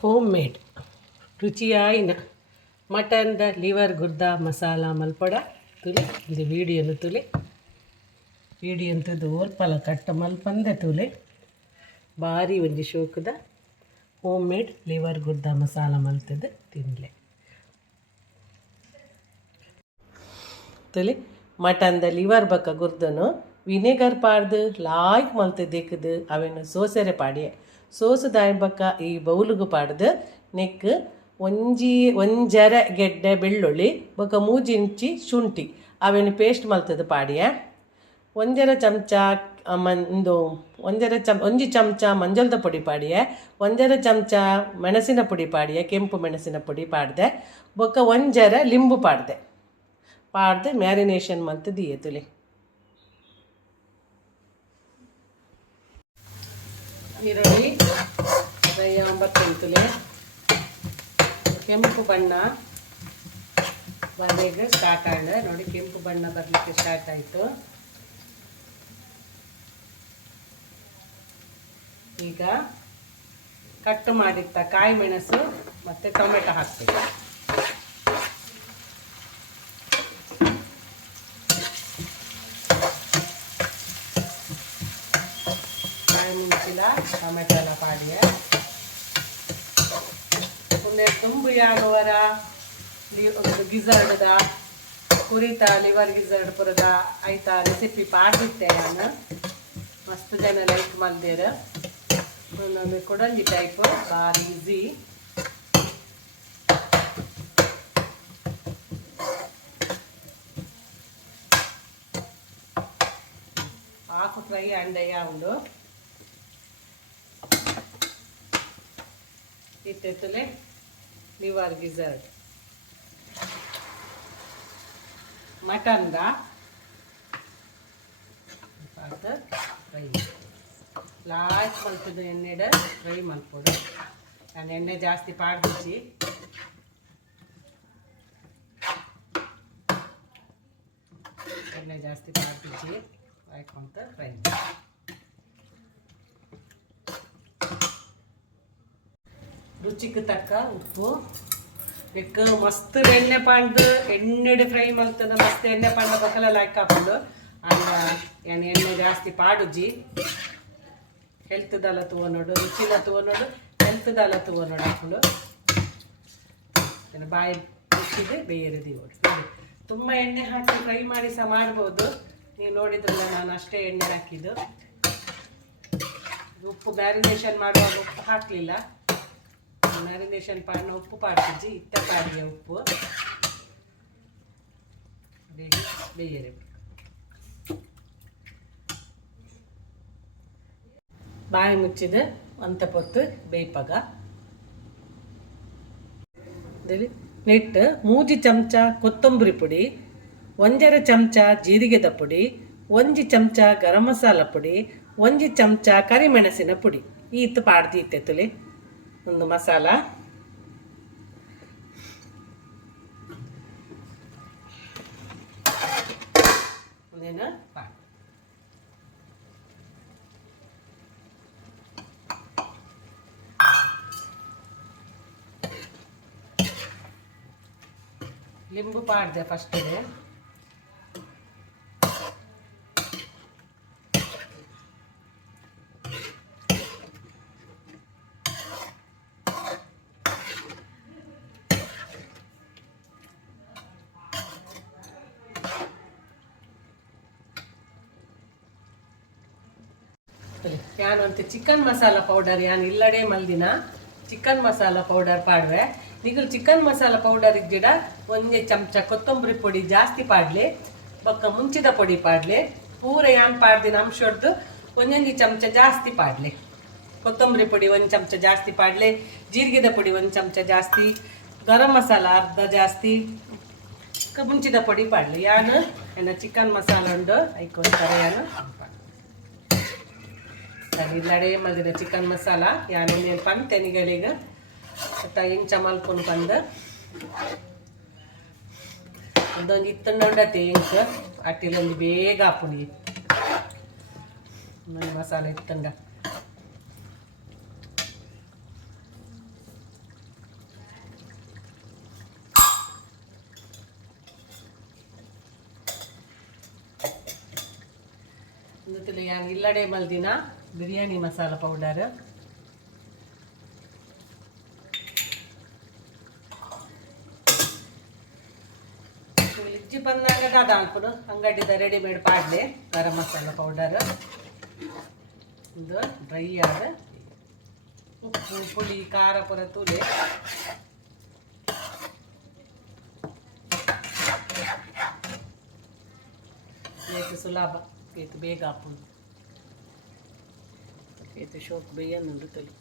Home made ರುಚಿಯಾಯಿನ ಮಟನ್ದ liver ಗುರ್ದ ಮಸಾಲ ಮಲ್ಪಡ ತುಲಿ ಇದು ವೀಡಿಯೋನು ತುಲಿ video ಅಂತದ್ದು ಓರ್ಪಲ ಕಟ್ಟ ಮಲ್ಪಂದೆ ತುಲಿ ಭಾರಿ ಒಂಜಿ ಶೋಕದ ಹೋಮ್ ಮೇಡ್ ಲಿವರ್ ಗುರ್ದ ಮಸಾಲ ಮಲ್ತದ್ದು ತಿನ್ನಲೆ ತುಲಿ ಮಟನ್ದ ಲಿವರ್ ಬಕ್ಕ ಗುರ್ದನು ವಿನೆಗರ್ ಪಾಡ್ದು ಲಾಯ್ಕ್ ಮಲ್ತು ದಿಕ್ಕದು ಅವೇನು ಸೋಸೆರೆ ಪಾಡಿಯೆ ಸೋಸು ದಾಯ್ ಬಕ್ಕ ಈ ಬೌಲುಗು ಪಾಡ್ದು ನೆಕ್ ಒಂಜರ ಗೆಡ್ಡೆ ಬೆಳ್ಳುಳ್ಳಿ ಬೊಕ ಮೂಜಿಂಚಿ ಶುಂಠಿ ಅವೇನು ಪೇಸ್ಟ್ ಮಲ್ತದು ಪಾಡಿಯೆ ಒಂಜರ ಚಮಚ ಒಂಜಿ ಚಮಚ ಮಂಜಲ್ದ ಪುಡಿ ಪಾಡಿಯೆ ಒಂಜರ ಚಮಚ ಮೆಣಸಿನ ಪುಡಿ ಪಾಡಿಯೆ ಕೆಂಪು ಮೆಣಸಿನ ಪುಡಿ ಪಾಡ್ದೆ ಬೊಕ ಒಂಜರ ಲಿಂಬು ಪಾಡ್ದೆ ಪಾಡ್ದು ಮ್ಯಾರಿನೇಷನ್ ಮಲ್ತು ದಿಯೇತುಲಿ ಈರುಳ್ಳಿ ಒಂಬತ್ತೆಂತುಲೆ ಕೆಂಪು ಬಣ್ಣ ಬಂದಿಗೆ ಸ್ಟಾರ್ಟ್ ಆಗ ನೋಡಿ ಕೆಂಪು ಬಣ್ಣ ಬರಲಿಕ್ಕೆ ಸ್ಟಾರ್ಟ್ ಆಯಿತು. ಈಗ ಕಟ್ಟು ಮಾಡಿಟ್ಟ ಕಾಯಿ ಮೆಣಸು ಮತ್ತು ಟೊಮೆಟೊ ಹಾಕ್ಬೇಕು. ಕಾಯಿ ಮೆಣಸಿನ ಟೊಮೆಟೊ ಎಲ್ಲ ಪಾಡಿಯ ಪುಣ್ಯ ತುಂಬು ಯಾಗುವರ ಗಿಝರ್ಡ್ದ ಕುರಿತ ಲಿವರ್ ಗಿಝರ್ಡ್ ಪುರದ ಆಯ್ತಾ ರೆಸಿಪಿ ಪಾಡ್ದಿತ್ತೆ ನಾನು ಮಸ್ತ್ ಜನ ಲೈಕ್ ಮಲ್ದೇರ ಒಂದೊಂದು ಕೊಡಂಜಿ ಟೈಪ್ ಭಾರಿ ಈಸಿ. ಆಕು ಫ್ರೈ ಅಂಡಯ್ಯ ಉಂಡು ಇತ್ತೆತ್ತಲೆ ಲಿವರ್ ಗಿಝರ್ಡ್ ಮಟನ್ದ ಫ್ರೈ ಲಾಸ್ಟ್ ಮಲ್ಪದು ಎಣ್ಣೆಡ ಫ್ರೈ ಮಲ್ಪೊಡು. ನಾನು ಎಣ್ಣೆ ಜಾಸ್ತಿ ಪಾಡ್ದಿಚ್ಚಿ ಹಾಕೊಂತ ಫ್ರೈ ರುಚಿಗೆ ತಕ್ಕ ಉಪ್ಪು ಬೆಕ್ಕ ಮಸ್ತ್ ಎಣ್ಣೆ ಪಾಂಡು ಎಣ್ಣೆಡೆ ಫ್ರೈ ಮಲ್ತದ ಮಸ್ತ್ ಎಣ್ಣೆ ಪಾಂಡ ಬಕ್ಕಲ ಲಾಯ್ಕ್ ಹಾಕೊಂಡು ಅಲ್ಲ ಏನು ಎಣ್ಣೆ ಜಾಸ್ತಿ ಪಾಡುಜಿ ಹೆಲ್ತ್ದಲ್ಲ ತಗೊಂಡು ರುಚಿಲ ತಗೊಂಡು ಹೆಲ್ತ್ದಲ್ಲ ತಗೊಂಡು ಹಾಕೊಂಡು ಬಾಯಿ ರುಚಿಗೆ ಬೇಯರದಿ ಓಡಿ ತುಂಬ ಎಣ್ಣೆ ಹಾಕಿ ಫ್ರೈ ಮಾಡಿ ಸಹ ಮಾಡ್ಬೋದು. ನೀವು ನೋಡಿದ್ರಲ್ಲ ನಾನು ಅಷ್ಟೇ ಎಣ್ಣೆ ಹಾಕಿದ್ದು. ಉಪ್ಪು ಮ್ಯಾರಿನೇಷನ್ ಮಾಡುವಾಗ ಉಪ್ಪು ಹಾಕಲಿಲ್ಲ. ಮ್ಯಾರಿನೇಷನ್ ಪಾಡಿನ ಉಪ್ಪು ಪಾಡ್ತಿದ್ದಿ ಇತ್ತ ಪಾಡಿಯ ಉಪ್ಪು ಬೇಯರೆ ಬಾಯಿ ಮುಚ್ಚಿದ ಅಂತ ಪೊತ್ತು ಬೇಯ್ಪಾಗ ನೆಟ್ಟು 3 ಚಮಚ ಕೊತ್ತಂಬರಿ ಪುಡಿ, 1 ಚಮಚ ಜೀರಿಗೆದ ಪುಡಿ, 1 ಚಮಚ ಗರಂ ಮಸಾಲ ಪುಡಿ, 1 ಚಮಚ ಕರಿಮೆಣಸಿನ ಪುಡಿ ಈತ್ ಪಾಡ್ದಿ ಇತ್ತೆತ್ತುಲಿ ಒಂದು ಮಸಾಲ. ಅದೇನು ಪಾಡ್ ಲಿಂಬು ಪಾಡ್ದೆ ಫಸ್ಟಿಗೆ. ಯಾನಂತ ಚಿಕನ್ ಮಸಾಲ ಪೌಡರ್ ಯಾನ್ ಇಲ್ಲಡೆ ಮಲ್ದಿನ ಚಿಕನ್ ಮಸಾಲ ಪೌಡರ್ ಪಾಡ್ವೆ. ನಿಗಲು ಚಿಕನ್ ಮಸಾಲ ಪೌಡರ್ ಇದ್ದಿಡ 1 ಚಮಚ ಕೊತ್ತಂಬರಿ ಪುಡಿ ಜಾಸ್ತಿ ಪಾಡ್ಲೆ ಬೊಕ್ಕ ಮುಂಚಿದ ಪುಡಿ ಪಾಡ್ಲೆ ಪೂರ ಯಾನ್ ಪಾಡ್ದಿನ ಅಂಶ ಹೊಡ್ದು 1 ಚಮಚ ಜಾಸ್ತಿ ಪಾಡ್ಲೆ. ಕೊತ್ತಂಬರಿ ಪುಡಿ 1 ಚಮಚ ಜಾಸ್ತಿ ಪಾಡ್ಲೆ, ಜೀರಿಗೆದ ಪುಡಿ 1 ಚಮಚ ಜಾಸ್ತಿ, ಗರಂ ಮಸಾಲ ಅರ್ಧ ಜಾಸ್ತಿ, ಮುಂಚಿದ ಪುಡಿ ಪಾಡ್ಲೆ. ಯಾನು ಏನ ಚಿಕನ್ ಮಸಾಲ ಉಂಡು ಐಕೋಸ್ಕರ ಯಾನು ಇಲ್ಲಡೆ ಮಲ್ದಿನ ಚಿಕನ್ ಮಸಾಲ ಯಾನು నేను ಪಂತೆನಿಗಳಿಗೆ ಇಂಚ ಮಲ್ಕೊಂಡು ಬಂದು ಒಂದೊಂದು ಇತ್ತುಂಡತೆ ಇಂಕ ಅಟ್ಟಿಲೊಂದು ಬೇಗ ಹಾಪುನಿ ಮಸಾಲೆ ಇತ್ತುಂಡ ಅಂತಲೇ ಯಾನ್ ಇಲ್ಲಡೆ ಮಲ್ದಿನ ಬಿರಿಯಾನಿ ಮಸಾಲ ಪೌಡರ್ ಇಜ್ಜಿ ಬಂದಾಗ ದಾದ ಹಾಕ್ಬಿಡು ಅಂಗಡಿದ ರೆಡಿಮೇಡ್ ಪಾಡ್ಲೆ ಗರಂ ಮಸಾಲ ಪೌಡರ್ ಇದು ಡ್ರೈ ಆದ ಉಪ್ಪು ಪುಳಿ ಖಾರ ಪುರ ತೂಲೆ ಇದು ಸುಲಭ ಇದು ಬೇಗ ಹಾಪುದು ಇದು ಶೋಕ್ ಬೇಯನ್ನುಂಡು ತೊಲಿ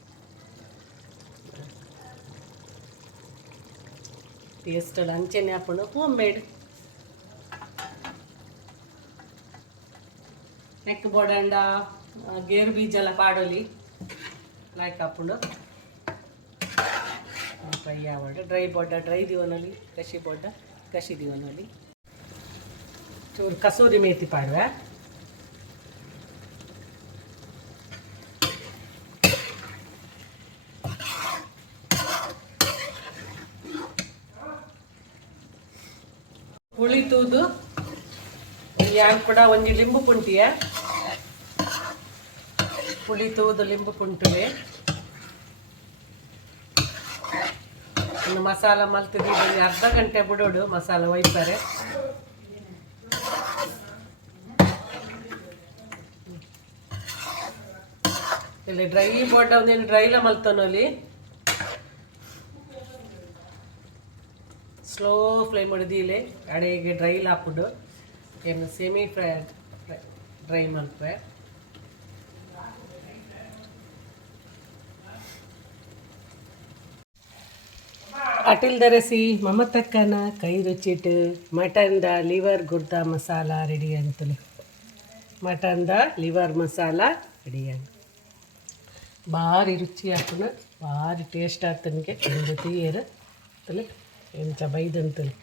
ಟೇಸ್ಟ್ ಅಂಚೆನೆ ಹಾಪುಂಡು ಹೋಮ್ ಮೇಡ್ ನೆಕ್ ಬೋಡಂಡ ಗೇರು ಬೀಜ ಎಲ್ಲ ಪಾಡೋಲಿ ಲೈಕ್ ಹಾಪುಂಡು ಫ್ರೈ ಆವಡ ಡ್ರೈ ಬೋಡ ಡ್ರೈ ದಿವನೊಲಿ ಕಸಿ ದಿವನೊಲಿ ಚೂರು ಕಸೂರಿ ಮೇಥಿ ಪಾಡುವೆ ಹುಳಿ ತೂದು ಯಾನ್ ಕೂಡ ಒಂಜಿ ಲಿಂಬು ಪುಂಟಿಯ ಹುಳಿ ತೂದು ಲಿಂಬು ಪುಂಟುವೆ ಇನ್ನು ಮಸಾಲ ಮಲ್ತಿದ್ದು ಅರ್ಧ ಗಂಟೆ ಬಿಡೋಡು ಮಸಾಲ ಒಯ್ತಾರೆ ಇಲ್ಲಿ ಡ್ರೈ ಬೋಟ ಒಂದೇನು ಡ್ರೈಲ ಮಲ್ತನೋಲಿ ಸ್ಲೋ ಫ್ಲೇಮ್ ಹೊಡೆದಿಲೆ ಅಡೆಗೆ ಡ್ರೈಲ್ ಹಾಕ್ಬಿಡು ಏನು ಸೆಮಿ ಡ್ರೈ ಮಲ್ಪೆ ಅಟಿಲ್ ದರಸಿ ಮಮತಕ್ಕನ ಕೈ ರುಚಿಟ್ ಮಟನ್ದ ಲಿವರ್ ಗುರ್ದ ಮಸಾಲ ರೆಡಿ ಅಂತಲೇ ಮಟನ್ದ ಲಿವರ್ ಮಸಾಲ ರೆಡಿ ಅಂತ ಭಾರಿ ರುಚಿ ಹಾಕೋಣ ಭಾರಿ ಟೇಸ್ಟ್ ಆಗ್ತನಿಗೆ ಒಂದು ತೀಯರು ಅಂತಲೇ ಎಂಚ ಬೈದಂತಲೇ